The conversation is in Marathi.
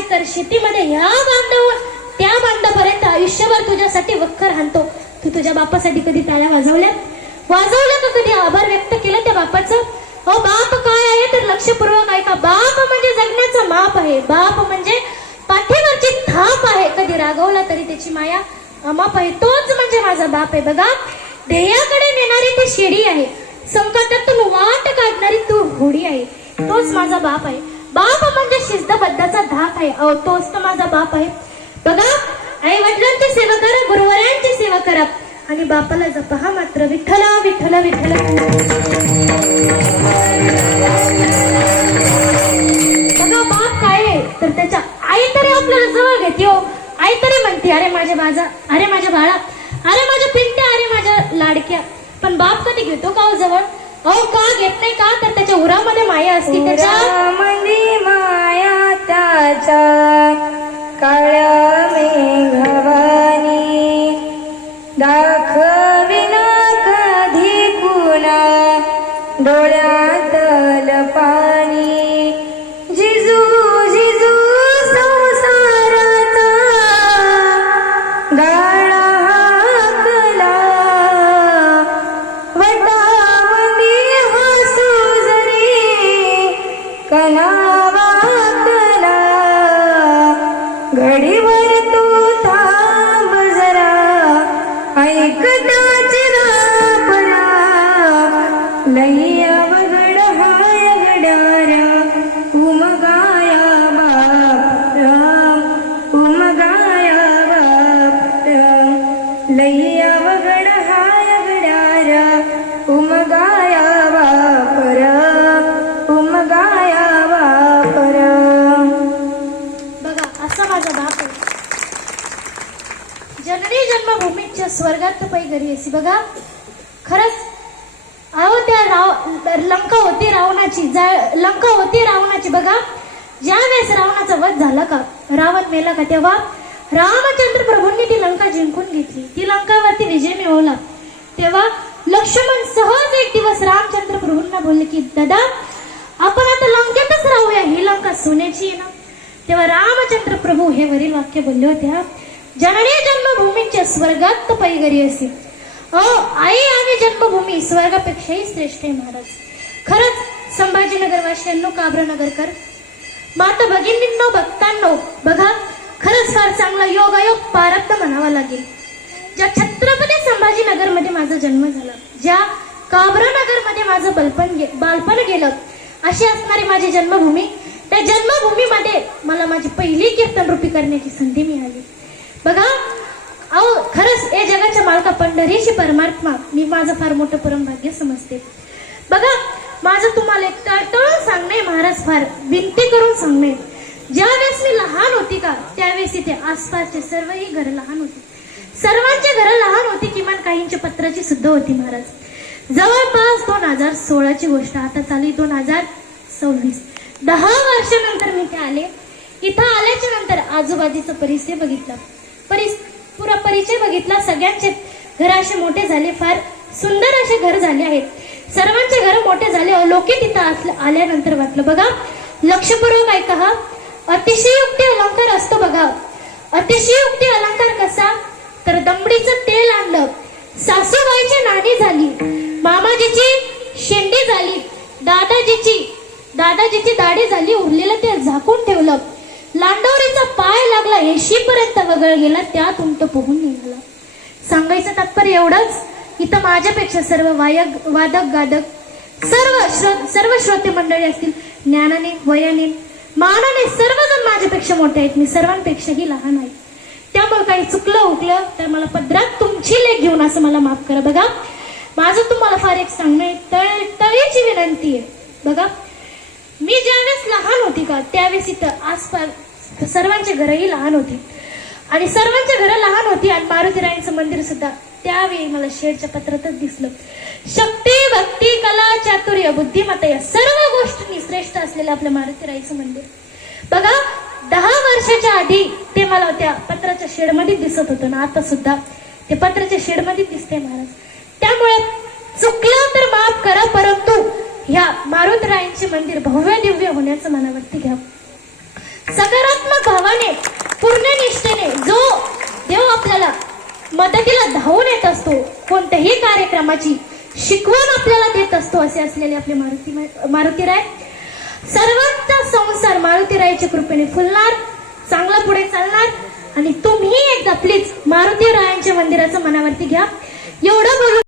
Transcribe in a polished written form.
बांधाची कर शेतीमध्ये ह्या बांधावर त्या बांधापर्यंत आयुष्यभर तुझ्यासाठी वक्कर हाणतो. तू तुझ्या बापासाठी कधी टाळ्या वाजवल्या का? कधी आभार व्यक्त केलं त्या बापाचं? हो, बाप काय आहे तर लक्षपूर्वक ऐका. बाप म्हणजे जगण्याचा माप आहे. बाप म्हणजे पाठीवरची थाप आहे. कधी रागवला तरी त्याची माया अमाप आहे. तोच म्हणजे माझा बाप आहे. बघा, ध्येयाकडे नेणारी ती शिडी आहे, संकटातून वाट काढणारी तू होडी आहे. तोच माझा बाप आहे. बाप म्हणजे शिस्तबद्धाचा धाक आहे. तोच तर माझा बाप आहे. बघा, आई वडिलांची सेवा करा, गुरुवरांची सेवा करा आणि बापाला जपा. हा मात्र विठ्ठल विठ्ठल विठ्ठल. बघा, बाप काय आहे तर त्याच्या आई तरी आपल्याला जवळ घेते. हो, आई तरी म्हणते, अरे माझ्या बाळा, अरे माझ्या पिंट्या, अरे माझ्या लाडक्या. पण बाप कधी घेतो का हो जवळ? अहो, का घेत नाही? का तर त्याच्या उरामध्ये माया असते. त्याच्यामध्ये माया त्याच्या काळ्या मेघवानी दाखविना कधी कुणा डोळ्यातल पाणी. जिजू जिजू संसाराचा गाळा हाकला, वटामध्ये हसू जरी कणावा कला. घडीवर तू थांब जरा, ऐकताची रापरा. लैया वगड हाय गडारा, उमगाया बाप राम, उमगाया बाप राम. लैया वगड हाय गडारा, उमगाया बाप राम, उमगाया बाप राम. बघा, असा माझा बाप आहे. जननी जन्मभूमीच्या स्वर्गात पै घरी असी. बघा, खरंच अहो, त्या लंका होती रावणाची. बघा, ज्या वेळेस रावणाचा वध झाला का, रावण मेला का, तेव्हा रामचंद्र प्रभूंनी ती लंका जिंकून घेतली. ती लंकावरती विजय मिळवला. तेव्हा लक्ष्मण सहज एक दिवस रामचंद्र प्रभूंना बोलले की, दादा, आपण आता लंकेतच राहूया, ही लंका सोन्याची आहे ना. तेव्हा रामचंद्र प्रभू हे वरील वाक्य बोलले होते, जननी जन्मभूमीच्या स्वर्गात पै घरी असे. आई आणि जन्मभूमी स्वर्गापेक्षाही श्रेष्ठ आहे महाराज. खरंच संभाजीनगर वासियांनो, काब्रनगरकर, माता भगिनींनो, भक्तांनो, बघा, खरंच फार चांगला योगायोग प्रारब्ध म्हणावा लागेल. ज्या छत्रपती संभाजीनगरमध्ये माझा जन्म झाला, ज्या काब्रनगरमध्ये माझं बालपण गेलं, अशी असणारी माझी जन्मभूमी. त्या जन्मभूमीमध्ये मला माझी पहिली कीर्तन रूपी करण्याची संधी मिळाली. बघा, अहो, खरंच हे जगाच्या मालका पंढरीची परमात्मा मी माझं फार मोठं परमभाग्य समजते. बघा, माझं तुम्हाला एक टळटळून सांगणे महाराज, फार विनंती करून सांगणे. ज्या वेळेस मी लहान होती का, त्यावेळेस इथे आसपासचे सर्वही घरं लहान होती. सर्वांची घरं लहान होती, किमान काहींची पत्राची सुद्धा होती महाराज. जवळपास 2016ची गोष्ट, आता चालू 2026. 10 वर्षानंतर मी इथे आले. इथं आल्याच्या नंतर आजूबाजूचा परिसर बघितला, पुरा परिचय बघितला. सगळ्यांचे घर असे मोठे झाले, फार सुंदर असे घर झाले आहेत. सर्वांचे घर मोठे झाले. अवलोकित तिथं आल्यानंतर वाटलं. बघा, लक्षपूर्वक ऐका. हा अतिशयोक्ती अलंकार असतो. बघा, अतिशयोक्ती अलंकार कसा तर दमडीचं तेल आणलं, सासूबाईची नाणी झाली, मामाजीची शेंडी झाली, दादाजीची दाढी झाली, उरलेलं ते झाकून ठेवलं, लांडवरीचा पाय लागला, 80 पर्यंत वगळ गेला, त्यात उंट पोहून निघाला. सांगायचं तात्पर्य एवढंच, इथं माझ्यापेक्षा सर्व वादक गादक सर्व श्रोते मंडळी असतील, ज्ञानाने, वयाने, मानाने सर्वजण माझ्यापेक्षा मोठे आहेत. मी सर्वांपेक्षाही लहान आहे. त्यामुळे काही चुकलं उकलं तर मला पदरात तुमची लेख घेऊन असं मला माफ करा. बघा, माझं तुम्हाला फार एक सांगणे तळीची विनंती आहे. बघा, मी ज्यावेळेस लहान होती का, त्यावेळेस इथं आसपास सर्वांचे घरही लहान होती आणि सर्वांचे घरं लहान होती. आणि मारुतीरायांचं मंदिर सुद्धा त्यावेळी मला शेडच्या पत्रातच दिसलं. शक्ती, भक्ती, कला, चातुर्य, बुद्धिमत्ता या सर्व गोष्टींनी श्रेष्ठ असलेलं आपलं मारुतीरायांचं मंदिर. बघा, 10 वर्षाच्या आधी ते मला त्या पत्राच्या शेडमध्ये दिसत होतं ना, आता सुद्धा ते पत्राच्या शेडमध्ये दिसते महाराज. त्यामुळे चुकलं तर माफ करा, परंतु ह्या मारुतीरायांचे मंदिर भव्य दिव्य होण्याचं मनावरती घ्या. सकारात्मक आपल्याला मदतीला धावून येत असतो, कोणत्याही कार्यक्रमाची शिकवण आपल्याला देत असतो, असे असलेले आपले मारुतीराय. सर्वांचा संसार मारुतीरायाच्या कृपेने फुलणार, चांगला पुढे चालणार. आणि तुम्ही एकदा प्लीज मारुतीरायांच्या मंदिराचं मनावरती घ्या. एवढं बोलून